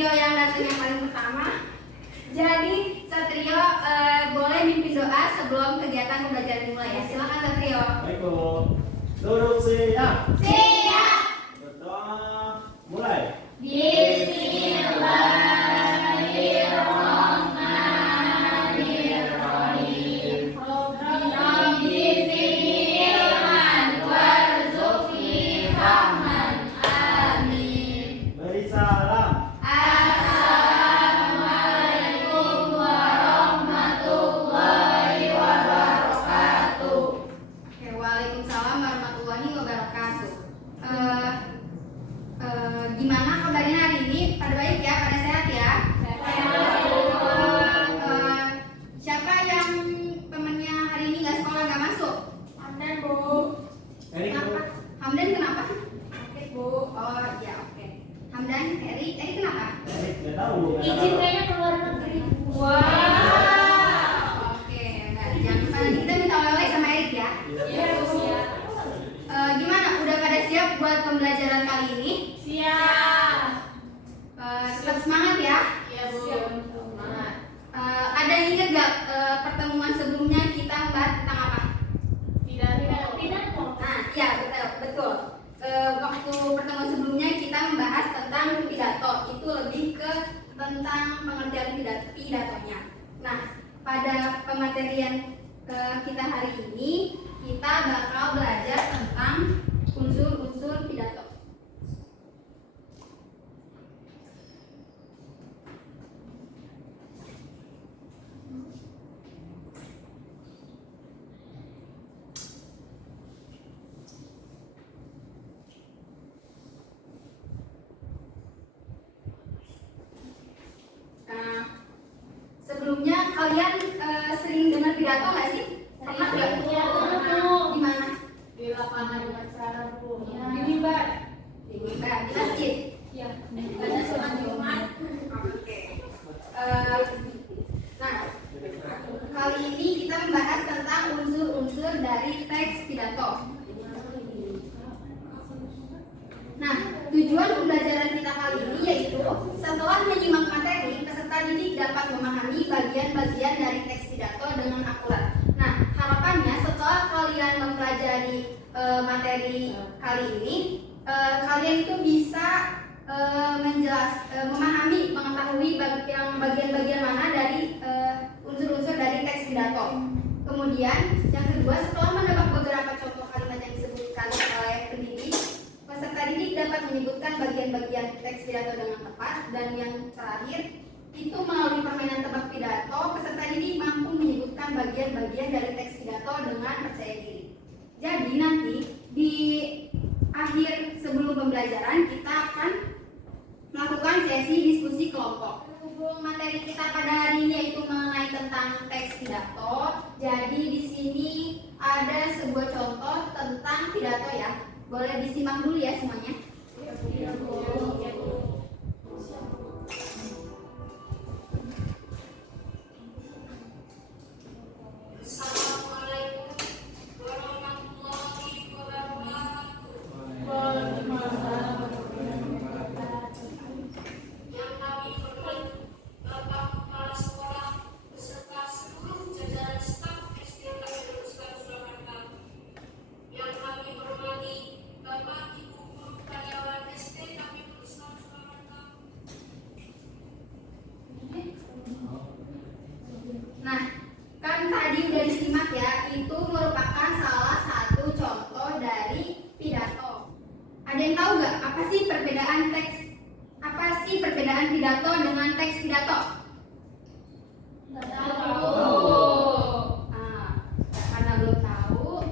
Satrio yang datang yang paling pertama. Jadi Satrio boleh mimpin doa sebelum kegiatan pembelajaran dimulai ya. Silakan Satrio. Baik Bu. Duduk siap. Siap. Berdoa mulai. Bismillahirrahmanirrahim. Rabbi zidni ilman warzuqni fahman. Amin. Beri salam. Assalamualaikum warahmatullahi wabarakatuh. Oke, waalaikumsalam warahmatullahi wabarakatuh. Gimana kabarnya hari ini? Pada baik ya? Pada sehat ya? Siapa yang temennya hari ini nggak sekolah, nggak masuk? Hamdan Bu. Erik Bu. Hamdan kenapa? Sakit Bu. Oh ya, oke. Hamdan, Erik kenapa? Erik nggak tahu. Izin kayaknya keluar negeri. Oke, nah, jangan lupa nanti kita minta oleh-oleh sama Erik ya. Iya Bu. Gimana? Udah pada siap buat pembelajaran kali ini? Siap. Tetap semangat ya. Iya Bu. Semangat. Ada yang ingat gak pertemuan sebelumnya kita membahas tentang apa? Pidato. Nah, ya betul. Waktu pertemuan sebelumnya kita membahas tentang pidato. Itu lebih ke tentang pengertian pidatonya. Nah, pada pematerian kita hari ini kita bakal belajar tentang unsur-unsur pidato. Sebelumnya kalian sering dengar pidato nggak sih? Pernah nggak? Iya Bu. Di mana? Di lapangan acara Bu. Iya. Di mimbar. Di mimbar, di masjid. Iya. Ada sholat Jumat. Oke. Nah, kali ini kita membahas tentang unsur-unsur dari teks pidato. Nah, tujuan pembelajaran kita kali ini yaitu setelah menyimak materi, peserta didik dapat memahami bagian-bagian dari teks pidato dengan akurat. Nah, harapannya setelah kalian mempelajari materi kali ini, kalian itu bisa memahami, mengetahui bagian-bagian mana dari unsur-unsur dari teks pidato. Kemudian, yang kedua, setelah menebak beberapa contoh kalimat yang disebutkan oleh pendidik, peserta didik dapat menyebutkan bagian-bagian teks pidato dengan tepat. Dan yang terakhir, itu melalui permainan tebak pidato, peserta didik mampu menyebutkan bagian-bagian dari teks pidato dengan percaya diri. Jadi nanti di akhir sebelum pembelajaran kita akan melakukan sesi diskusi kelompok. Berhubung materi kita pada hari ini yaitu mengenai tentang teks pidato, jadi di sini ada sebuah contoh tentang pidato ya. Boleh disimak dulu ya semuanya. Iya Bu. Assalamualaikum warahmatullahi wabarakatuh. Yang kami hormati Bapak Kepala Sekolah beserta seluruh jajaran staf SD Khairul Islam Surakarta. Yang kami hormati Bapak Ibu guru karyawan SD Khairul Islam Surakarta. Nah, kan tadi udah disimak ya, itu merupakan salah satu contoh dari pidato. Ada yang tahu nggak apa sih perbedaan pidato dengan teks pidato? Nggak Nah, karena belum tahu.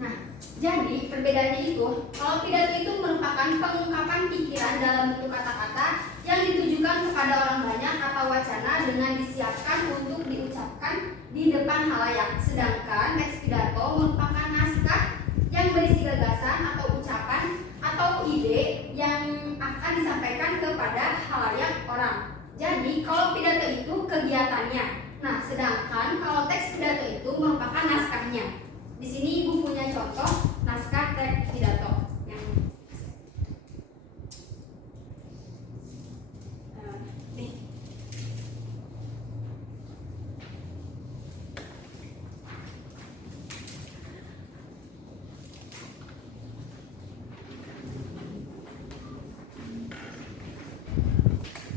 Nah, jadi perbedaannya itu, kalau pidato itu merupakan pengungkapan pikiran dalam bentuk kata-kata yang ditujukan kepada orang banyak atau wacana dengan disiapkan untuk diucapkan di depan halayak. Sedangkan teks pidato merupakan naskah yang berisi gagasan atau ucapan atau ide yang akan disampaikan kepada halayak orang. Jadi kalau pidato itu kegiatannya. Nah, sedangkan kalau teks pidato itu merupakan naskahnya. Di sini Ibu punya contoh naskah teks pidato.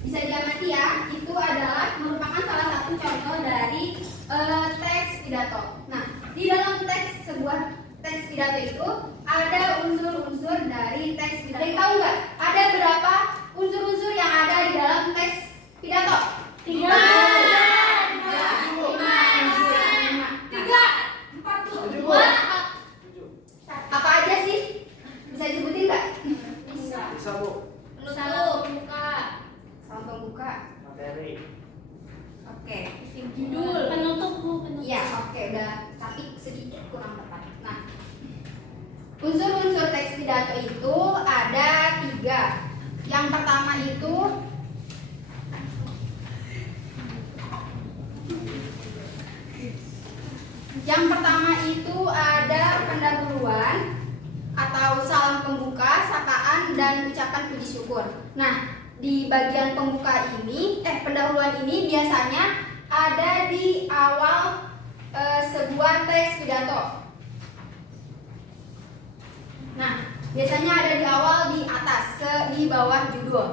bisa diamati ya, itu adalah merupakan salah satu contoh dari teks pidato. Nah, di dalam sebuah teks pidato itu ada unsur-unsur dari teks pidato. Ada yang tahu nggak? Ada berapa unsur-unsur yang ada di dalam teks pidato? 3, 5, 2, apa aja sih? Bisa disebutin nggak? Bisa bu. pembuka, Salam pembuka. Materi. Oke. judul, penutup Bu, penutup. Iya, oke, udah, tapi sedikit kurang tepat. Nah, unsur-unsur teks pidato itu ada 3. Yang pertama itu ada pendahuluan atau salam pembuka, sapaan, dan ucapan puji syukur. Nah, di bagian pembuka ini, pendahuluan ini biasanya ada di awal sebuah teks pidato. Nah, biasanya ada di awal, di atas, di bawah judul.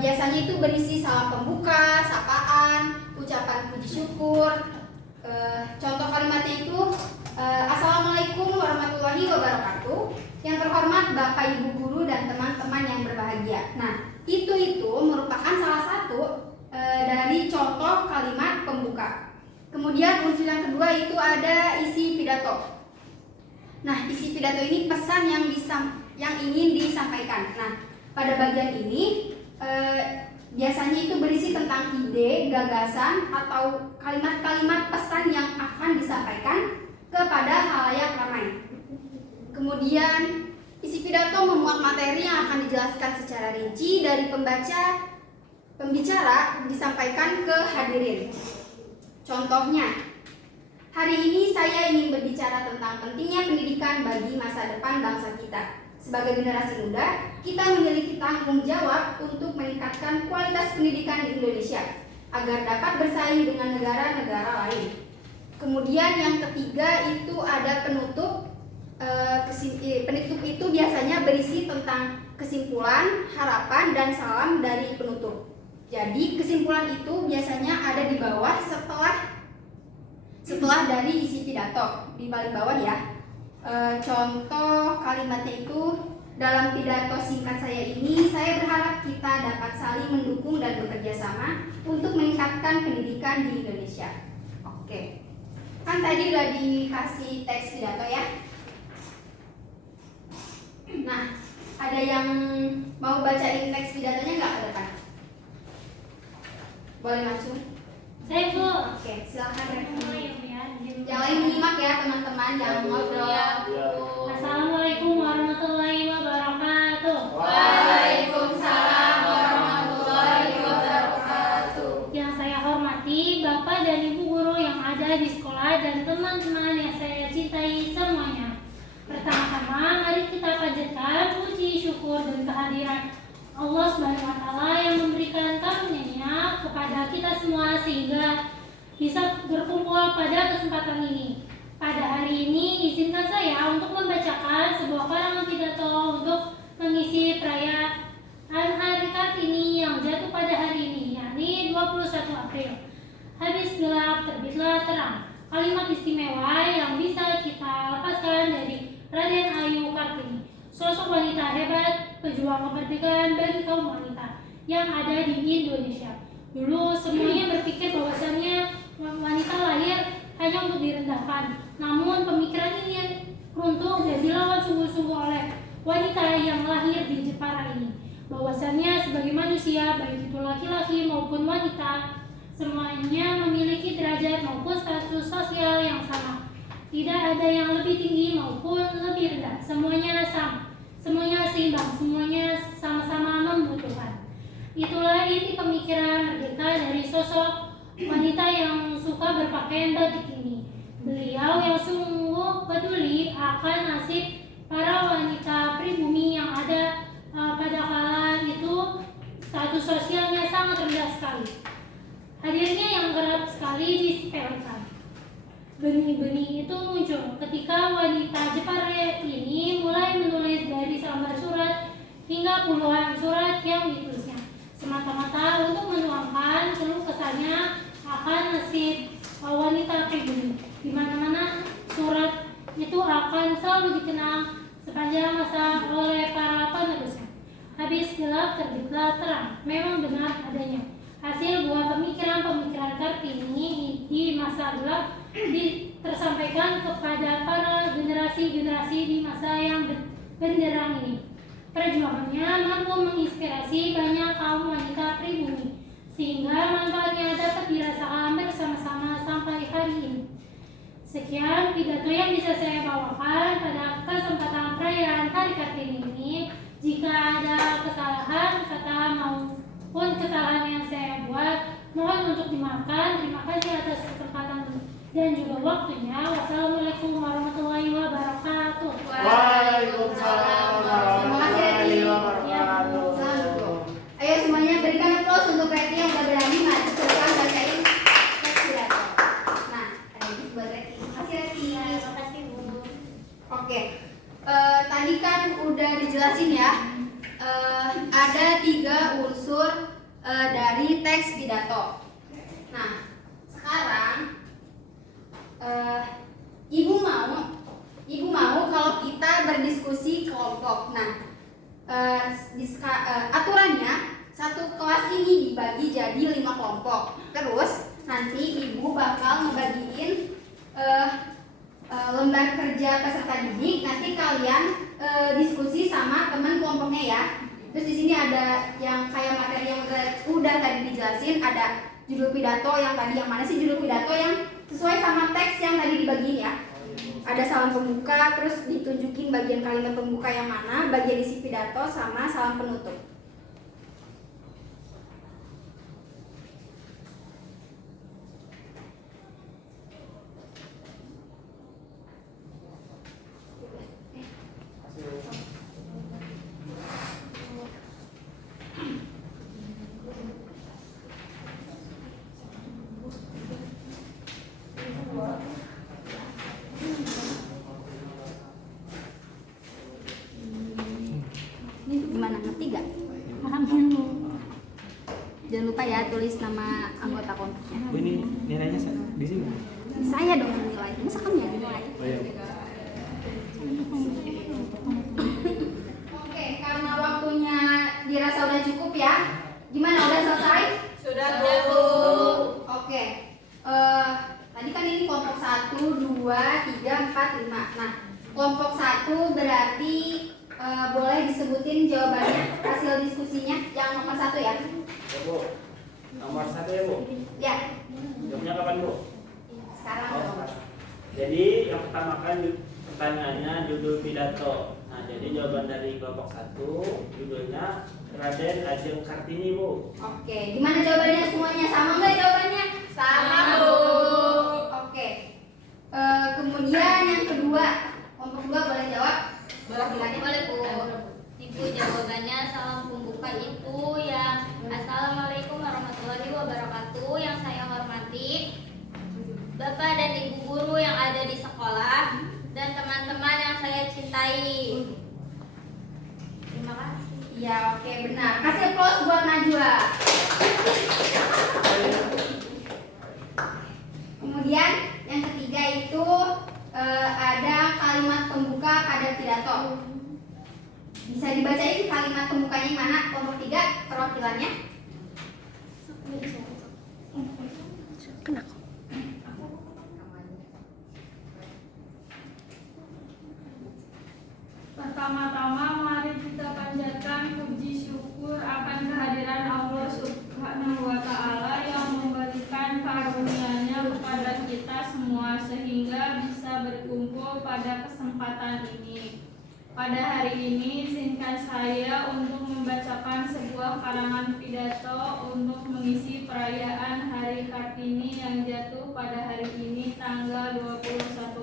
Biasanya itu berisi salam pembuka, sapaan, ucapan puji syukur. Contoh kalimatnya itu Assalamualaikum warahmatullahi wabarakatuh. Yang terhormat Bapak Ibu guru dan teman-teman yang berbahagia. Nah, itu merupakan salah satu dari contoh kalimat pembuka. Kemudian unsur yang kedua itu ada isi pidato. Nah, isi pidato ini pesan yang ingin disampaikan. Nah, pada bagian ini biasanya itu berisi tentang ide, gagasan, atau kalimat-kalimat pesan yang akan disampaikan kepada halayak ramai. Kemudian isi pidato memuat materi yang akan dijelaskan secara rinci dari pembicara disampaikan ke hadirin. Contohnya, hari ini saya ingin berbicara tentang pentingnya pendidikan bagi masa depan bangsa kita. Sebagai generasi muda, kita memiliki tanggung jawab untuk meningkatkan kualitas pendidikan di Indonesia agar dapat bersaing dengan negara-negara lain. Kemudian yang ketiga itu ada penutup. Penutup itu biasanya berisi tentang kesimpulan, harapan, dan salam dari penutup. Jadi kesimpulan itu biasanya ada di bawah setelah dari isi pidato, di paling bawah ya. Contoh kalimatnya itu, dalam pidato singkat saya ini, saya berharap kita dapat saling mendukung dan bekerja sama untuk meningkatkan pendidikan di Indonesia. Oke, kan tadi udah dikasih teks pidato ya. Nah, ada yang mau bacain teks pidatonya nggak ke depan? Boleh langsung? Saya Bu. Oke, silakan. Yang Yang lain menyimak ya teman-teman, jangan ngobrol. Assalamualaikum warahmatullahi wabarakatuh. Waalaikumsalam warahmatullahi wabarakatuh. Yang saya hormati Bapak dan Ibu guru yang ada di sekolah dan teman-teman yang saya cintai semuanya. Pertama-tama mari kita panjatkan puji syukur dan kehadiran Allah Subhanahu wa taala yang memberikan karunia-Nya kepada kita semua sehingga bisa berkumpul pada kesempatan ini. Pada hari ini izinkan saya untuk membacakan sebuah karangan pidato untuk mengisi perayaan hari Kartini yang jatuh pada hari ini, yakni 21 April. Habis gelap terbitlah terang. Kalimat istimewa yang bisa kita lepaskan dari Raden Ayu Kartini, sosok wanita hebat, pejuang kemerdekaan bagi kaum wanita yang ada di Indonesia. Dulu semuanya berpikir bahwasannya wanita lahir hanya untuk direndahkan. Namun pemikiran ini runtuh dan dilawan sungguh-sungguh oleh wanita yang lahir di Jepara ini. Bahwasannya sebagai manusia, baik itu laki-laki maupun wanita, semuanya memiliki derajat maupun status sosial yang sama. Tidak ada yang lebih tinggi maupun lebih rendah. Semuanya sama, semuanya seimbang, semuanya sama-sama membutuhkan. Itulah inti pemikiran merdeka dari sosok wanita yang suka berpakaian batik ini. Beliau yang sungguh peduli akan nasib para wanita pribumi yang ada pada kala itu status sosialnya sangat rendah sekali. Hadirnya yang kerap sekali disepelekan. Benih-benih itu muncul ketika wanita Jepara ini mulai menulis dari selembar surat hingga puluhan surat yang ditulisnya. semata-mata untuk menuangkan keluh kesahnya akan nasib wanita pribumi. Di mana-mana surat itu akan selalu dikenang sepanjang masa oleh para penerusnya. Habis gelap terbitlah terang. Memang benar adanya hasil buah pemikiran-pemikiran Kartini di masa gelap tersampaikan kepada para generasi-generasi di masa yang benderang ini. Perjuangannya mampu menginspirasi banyak kaum wanita pribumi, sehingga manfaatnya dapat dirasakan bersama-sama sampai hari ini. Sekian pidato yang bisa saya bawakan pada kesempatan perayaan Hari Kartini ini. Jika ada kesalahan kata maupun kesalahan yang saya buat, mohon untuk dimaafkan. Terima kasih atas kesempatan dan juga waktunya. Wassalamualaikum warahmatullahi wabarakatuh. Waalaikumsalam warahmatullahi wabarakatuh. Ayo semuanya berikan aplaus untuk Reti yang udah berani maju ke depan bacain teks pidato. Nah, ada ini buat Reti. Makasih Reti. Makasih Bu. Oke, tadi kan udah dijelasin ya, ada 3 unsur dari teks pidato. Nah, sekarang ibu mau kalau kita berdiskusi kelompok. Nah, aturannya satu kelas ini dibagi jadi 5 kelompok. Terus nanti ibu bakal ngebagiin lembar kerja peserta didik. Nanti kalian diskusi sama teman kelompoknya ya. Terus di sini ada yang kayak materi yang udah tadi dijelasin. Ada judul pidato yang tadi, yang mana sih judul pidato yang sesuai sama teks yang tadi dibagiin ya. Ada salam pembuka, terus ditunjukin bagian kalimat pembuka yang mana, bagian isi pidato, sama salam penutup. Ini gimana, ngerti gak? Jangan lupa ya tulis nama anggota kelompoknya. Bu, ini nilainya di sini. Saya dong yang nilai, masa kamu yang nilai? Oh, iya. Oke, karena waktunya dirasa udah cukup ya. Gimana, udah selesai? Sudah, Bu. Oke. Tadi kan ini kelompok 1, 2, 3, 4, 5. Nah, kelompok 1 berarti boleh disebutin jawabannya, hasil diskusinya yang nomor 1 ya. Ya, Bu. Nomor 1 ya, Bu. Ya, Jawabnya kapan, Bu? sekarang Oh, dong. sekarang. Jadi yang pertama kan pertanyaannya judul pidato. Nah, jadi jawaban dari kelompok 1 judulnya Raden Ajeng Kartini, Bu. Oke, gimana jawabannya semuanya? Sama nggak jawabannya? Sama, Bu. Oke. Kemudian yang kedua, kelompok 2 boleh jawab? Boleh Bu. Ibu jawabannya salam pembuka itu yang Assalamualaikum warahmatullahi wabarakatuh. Yang saya hormati Bapak dan Ibu guru yang ada di sekolah dan teman-teman yang saya cintai. Terima kasih. Iya, oke, benar. Kasih aplaus buat Najwa. Kemudian yang ketiga itu ada kalimat pembuka pada pidato. Bisa dibacain kalimat pembukanya yang mana? Kelompok 3 perwakilannya. Pertama-tama mari kita panjatkan puji syukur akan kehadiran Allah Subhanahu wa Ta'ala yang memberikan karunia-Nya kepada kita semua sehingga bisa berkumpul pada kesempatan ini. Pada hari ini izinkan saya untuk membacakan sebuah karangan pidato untuk mengisi perayaan Hari Kartini yang jatuh pada hari ini tanggal 21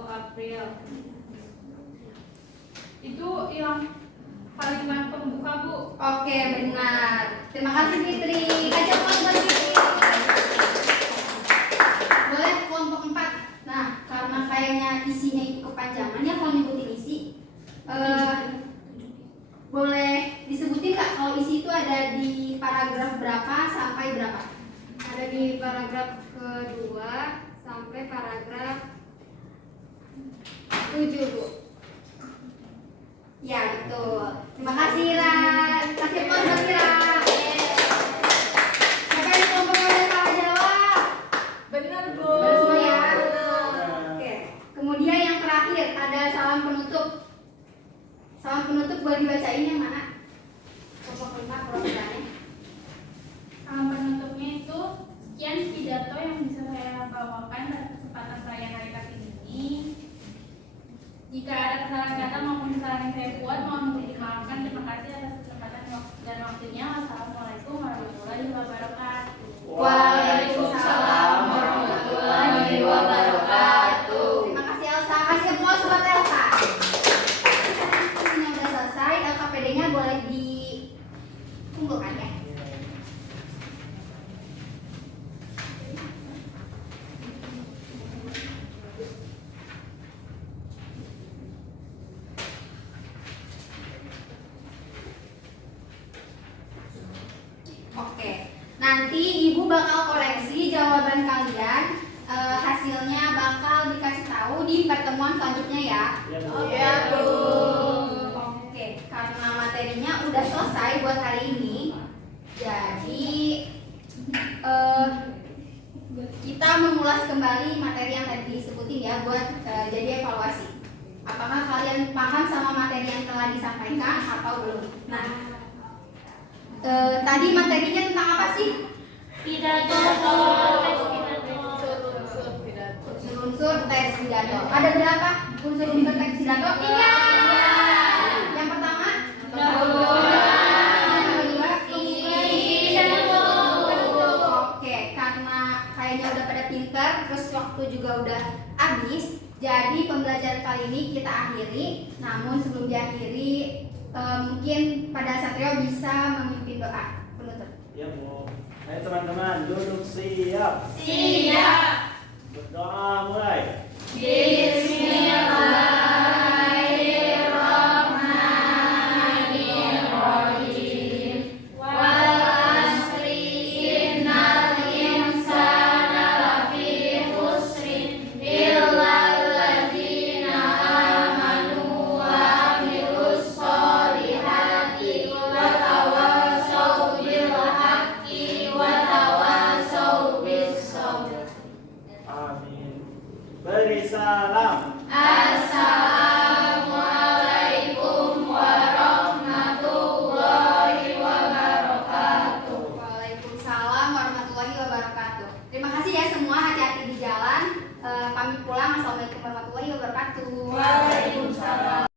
April. Itu yang kalimat pembuka, Bu. Oke, benar. Terima kasih Fitri. Kasih aplaus buat Fitri. Boleh kelompok 4. Nah, karena kayaknya isinya itu kepanjangan ya kalau nyebutin isi. Boleh disebutin nggak kalau isi itu ada di paragraf berapa sampai berapa? Ada di paragraf kedua sampai paragraf 7, Bu. Ya, betul. Terima kasih, Ira. Kasih aplaus buat Ira. Siapa yang kelompoknya udah salah jawab? Benar, Bu. Benar semua ya? Oke. Kemudian yang terakhir ada salam penutup. Salam penutup boleh dibacain yang mana? Kelompok 5 perwakilannya. Salam penutupnya itu sekian pidato yang bisa saya bawakan pada kesempatan perayaan Hari Kartini ini. Jika ada kesalahan kata maupun kesalahan yang saya buat, mohon dimaafkan. Terima kasih atas kesempatan dan waktunya. Wassalamualaikum warahmatullahi wabarakatuh. Waalaikumsalam warahmatullahi wabarakatuh. Terima kasih Elsa. Kasih aplaus buat Elsa. Ini udah selesai. LKPD-nya boleh dikumpulkan ya. Oke, nanti ibu bakal koreksi jawaban kalian. Hasilnya bakal dikasih tahu di pertemuan selanjutnya ya. Ya, Bu. Ya, Bu. Oke, karena materinya udah selesai buat hari ini, jadi kita mengulas kembali materi yang tadi disebutin ya buat jadi evaluasi. Apakah kalian paham sama materi yang telah disampaikan atau belum? Nah, tadi materinya tentang apa sih? Pidato, teks pidato. Unsur-unsur teks pidato. Ada berapa unsur-unsur teks pidato? 3. Yang pertama, yang kedua, oke, karena kayaknya udah pada pinter, terus waktu juga udah habis. Jadi pembelajaran kali ini kita akhiri. Namun sebelum diakhiri, mungkin pada Satrio bisa memimpin doa penutup. Ya, Bu. Ayo teman-teman, duduk siap. Siap. Berdoa mulai. Bismillahirrahmanirrahim. Wal asri innal insana lafi khusrin illal ladzina amanu wa amilus sholihati wa tawassaw bil haqqi wa tawassaw bis sabr. Amin. Beri salam. Assalamualaikum warahmatullahi wabarakatuh. Waalaikumsalam warahmatullahi wabarakatuh. Terima kasih ya semua, hati-hati di jalan. Pamit pulang. Assalamualaikum warahmatullahi wabarakatuh. Waalaikumsalam.